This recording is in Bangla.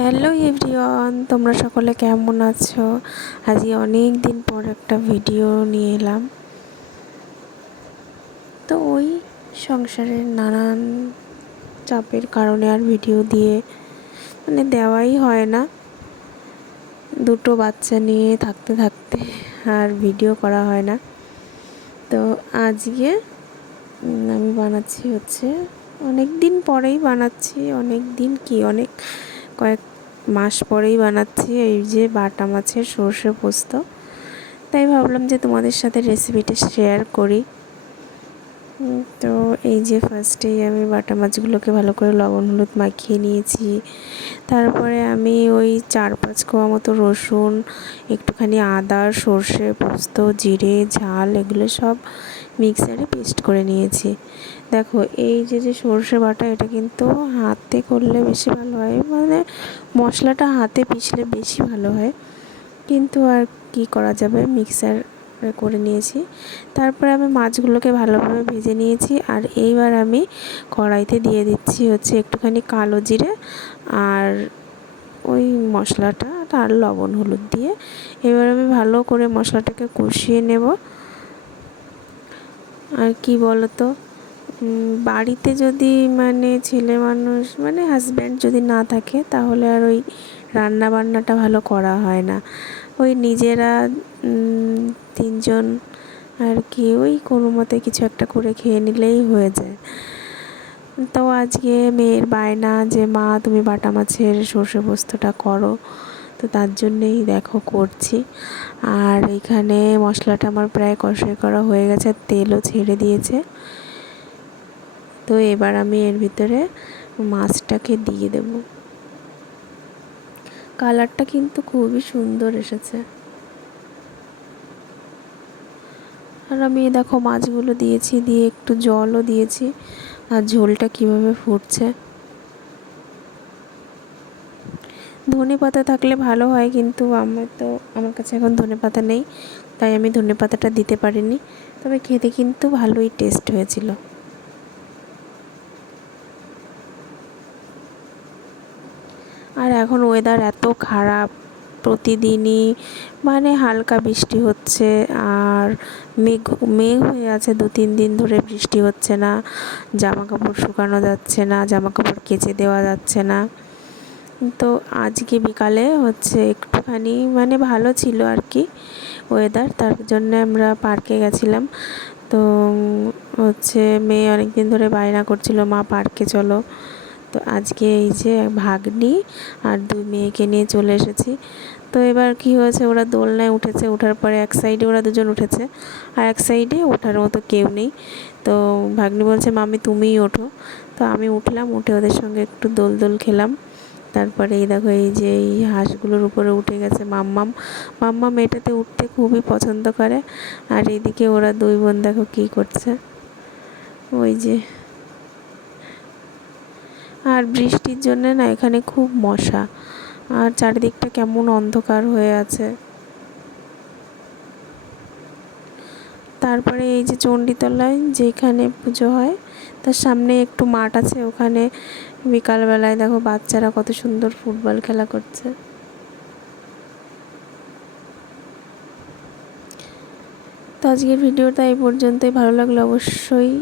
হ্যালো এভরিওয়ান, তোমরা সকলে কেমন আছো? আজকে অনেক দিন পর একটা ভিডিও নিয়ে এলাম। তো ওই সংসারের নানান চাপের কারণে আর ভিডিও দেওয়াই হয় না। দুটো বাচ্চা নিয়ে থাকতে থাকতে আর ভিডিও করা হয় না। তো আজকে আমি বানাচ্ছি অনেক দিন পরেই বানাচ্ছি, অনেক কয়েক মাস পরেই বানাচ্ছি এই যে বাটা মাছের সর্ষে পোস্ত। তাই ভাবলাম যে তোমাদের সাথে রেসিপিটা শেয়ার করি। তো এই যে ফার্স্টেই আমি বাটা মাছগুলোকে ভালো করে লবণ হলুদ মাখিয়ে নিয়েছি। তারপরে আমি ওই 4-5 কোয়া মতো রসুন, একটুখানি আদা, সর্ষে পোস্ত, জিরে, ঝাল এগুলো সব মিক্সারে পেস্ট করে নিয়েছি। দেখো এই যে সর্ষে বাটা, এটা কিন্তু হাতে করলে বেশি ভালো হয়, মশলাটা হাতে পিষলে বেশি ভালো হয়, কিন্তু আর কি করা যাবে, মিক্সার করে নিয়েছি। তারপরে আমি মাছগুলোকে ভালোভাবে ভেজে নিয়েছি। আর এইবার আমি কড়াইতে দিয়ে দিচ্ছি একটুখানি কালো জিরে আর ওই মশলাটা আর লবণ হলুদ দিয়ে এবার আমি ভালো করে মশলাটাকে কষিয়ে নেব। আর কি বলতো, বাড়িতে যদি ছেলে মানুষ হাজব্যান্ড যদি না থাকে, তাহলে আর ওই রান্না বান্নাটা ভালো করা হয় না। ওই নিজেরা 3জন আর কি ওই কোনো মতে কিছু একটা করে খেয়ে নিলেই হয়ে যায়। তো আজকে মেয়ের বায়না যে মা তুমি বাটা মাছের সর্ষে পোস্তটা করো, তো তার জন্যেই দেখো করছি। আর এখানে মশলাটা আমার প্রায় কষাই করা হয়ে গেছে, তেলও ছেড়ে দিয়েছে। তো এবার আমি এর ভিতরে মাছটাকে দিয়ে দেব। কালারটা কিন্তু খুবই সুন্দর এসেছে। আর আমি দেখো মাছগুলো দিয়েছি, দিয়ে একটু জলও দিয়েছি, আর ঝোলটা কিভাবে ফুটছে। ধনেপাতা থাকলে ভালো হয়, কিন্তু আমার কাছে এখন ধনেপাতা নেই, তাই আমি ধনেপাতাটা দিতে পারিনি। তবে খেতে কিন্তু ভালোই টেস্ট হয়েছিল। আর এখন ওয়েদার এত খারাপ, প্রতিদিনই হালকা বৃষ্টি হচ্ছে, আর মেঘ মেঘ হয়ে আছে, 2-3 দিন ধরে বৃষ্টি হচ্ছে না, জামা কাপড় শুকানো যাচ্ছে না, জামা কাপড় কেচে দেওয়া যাচ্ছে না। তো আজকে বিকালে একটুখানি ভালো ছিল আর কি ওয়েদার, তার জন্য আমরা পার্কে গেছিলাম। তো মেয়ে অনেক দিন ধরে বায়না করছিল মা পার্কে চলো। তো আজকে এই যে ভাগ্নি আর 2 মেয়েকে নিয়ে চলে এসেছি। তো এবার কি হয়েছে, ওরা দোলনায় উঠেছে, ওঠার পরে এক সাইডে ওরা দুজন উঠেছে, আর এক সাইডে ওঠার মতো কেউ নেই। তো ভাগ্নি বলছে মামি তুমিই ওঠো। তো আমি উঠলাম, উঠে ওদের সঙ্গে একটু দোল খেলাম। তারপরে এই দেখো এই যে এই হাঁসগুলোর উপরে উঠে গেছে মাম্মাম। মাম্মাম এটাতে উঠতে খুবই পছন্দ করে। আর এদিকে ওরা 2 বোন দেখো কী করছে, ওই যে। আর বৃষ্টির জন্যে না এখানে খুব মশা, আর চারিদিকটা কেমন অন্ধকার হয়ে আছে। তারপরে এই যে চণ্ডীতলায় যেখানে পুজো হয়, তার সামনে একটু মাঠ আছে, ওখানে বিকালবেলায় দেখো বাচ্চারা কত সুন্দর ফুটবল খেলা করছে। তো আজকের ভিডিওটা এই পর্যন্তই। ভালো লাগলে অবশ্যই